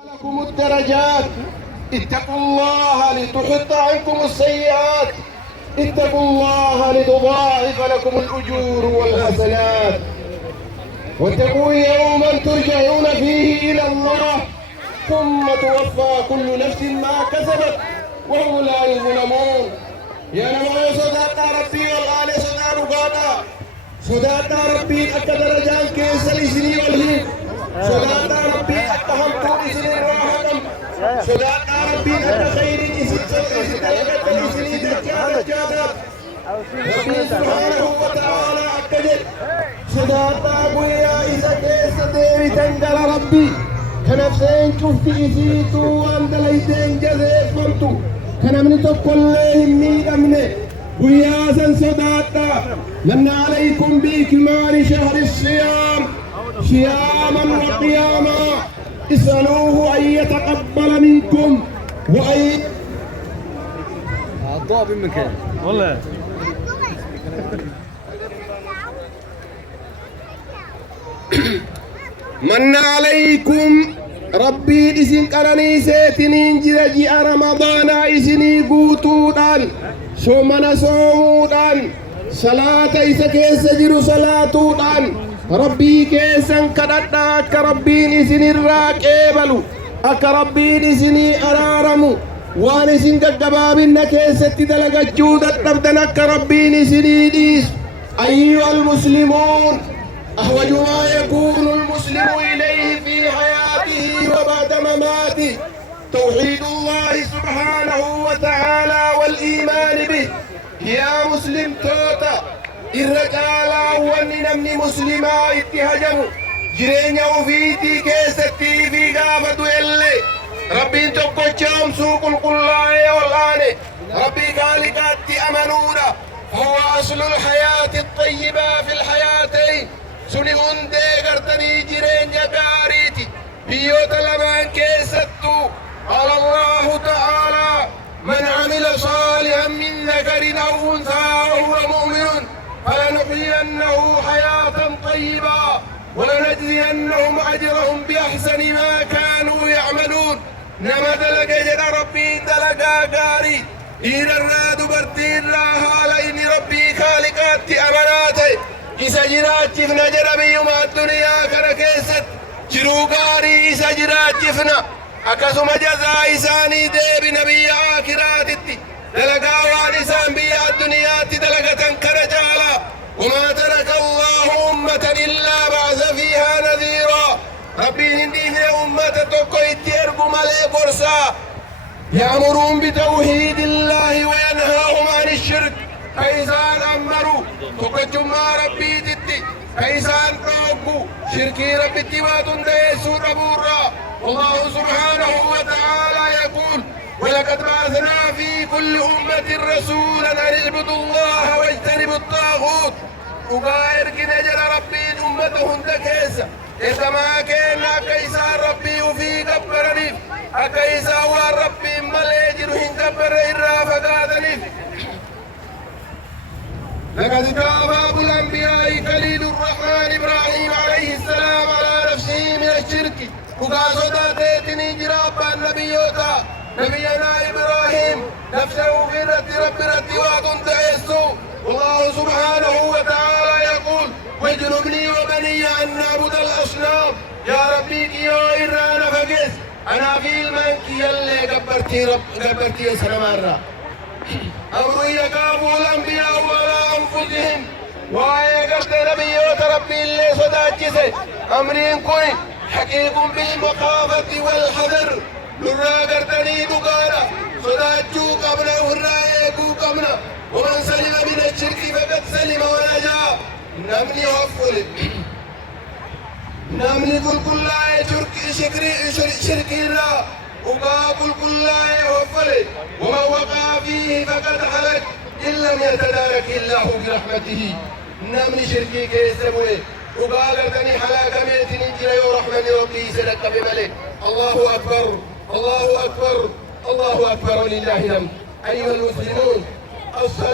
لكم الدرجات. اتقوا الله لتحط عنكم السيئات. اتقوا الله لتضاعف لكم الأجور والحسنات. واتقوا يوما ترجعون فيه إلى الله ثم توفى كل نفس ما كسبت وهم لا يظلمون. يا نما صداقة ربي والآل صداقة رقاقة صداقة ربي أكا درجان كيس الإسلي والهيد صداقة ربي أكا همتون إسلي الراحكم صداقة ربي أكا خير إسلي دكادة ربي سبحانه وتعالى أكا جد صداقة أبويا إذا كيس ديري تنقل ربي كنفسين شفتي إسيتو وأندليتين جزيت فمتو كنمني تقول ميد أمني وياسا صداقة من عليكم بإكمال شهر الصيام صياما وقياما اسألوه أن يتقبل منكم وأن الضوء بمكان والله من عليكم ربي إسن قرني سيتنين جرجي رمضان إسني قوتودان سومنا صومودان صلاة إسا كيس جرو صلاتودان ربي كيسن كددا أك ربين إسن الراك إيبلو أك ربين إسني أرارمو وان إسن قبابين كيست دلق جودة تبدن أك ربين إسني ديس أيها المسلمون أحوج ما يكون المسلم إليه في حياته وبعد مماته توحيد الله سبحانه وتعالى والإيمان به. يا مسلم توتا الرجال ونمني مسلما اتهجموا جرينيا وفيتي كيستي في قافة اللي ربي تقوشهم سوق القلاء والآن ربي قالكاتي أمنونا هو أصل الحياة الطيبة في الحياتين سني هندي قرتني جرينيا قاريتي بيوت لمن كيستو قال الله تعالى من عمل صالحا من ذكر أو أنثى وهو مؤمن فلنحيينه حياة طيبة ولنجزينهم أجرهم بأحسن ما كانوا يعملون. نما دلق جد ربي دلقا قاري دير الراد برتين راها لين ربي خالقات أمناتي إسا جراجفنا جربي ما الدنيا كركيست جرو قاري إسا جراجفنا أكسم جزا إساني ديب نبي آخراتي دلقا وانسان بيا الدنيا دلقة كرجالا وما ترك الله أمة إلا بعث فيها نذيرا. ربي هندي في أمة تقوي تيرقو ملي برسا يأمرون بتوحيد الله وينهاهم عن الشرك كيسان أمروا تقجمع ربي تتي كيسان توقوا شركي ربي تباتن ديسو ربورا. والله سبحانه وتعالى يقول ولقد بعثنا في كل أمة رسولا أن اعبدوا الله واجتنبوا الطاغوت. وغير كده جرى ربي أمتهم دكيسة إذا ما كان كيسان ربي وفي كبرني أكيسا وربي مليجر هن كبر إرى فقادني. لقد جاء باب الأنبياء خليل الرحمن إبراهيم عليه السلام على نفسه من الشرك وقاصد تيتني جراب النبيوتا نبينا إبراهيم نفسه في رب واتن تيسو. والله سبحانه وتعالى يقول واجنبني وبني أن نعبد الأصنام. يا ربي يا إرانا فقس أنا في المنكي اللي قبرتي سنمارا أمر يقابوا الأنبياء على أنفسهم وآية نبيوت ربي اللي صداتيسي أمرين كوي حقيق بالمخافة والحذر لرا قرتني دقانا صداتشو قبنا ورايكو قبنا ومن سلم من الشرك فقد سلم ونجا. نمني وفل نمني كل شرك الله وقابل كل وفل ومن وقع فيه فقد حلك إن لم يتدارك الله برحمته. نمني شركي كيسموه وقالتني حلاك ميتني جري ورحمن ربي سلك بملك. الله أكبر الله أكبر الله أكبر ولله الحمد. أيها المسلمون الصلاة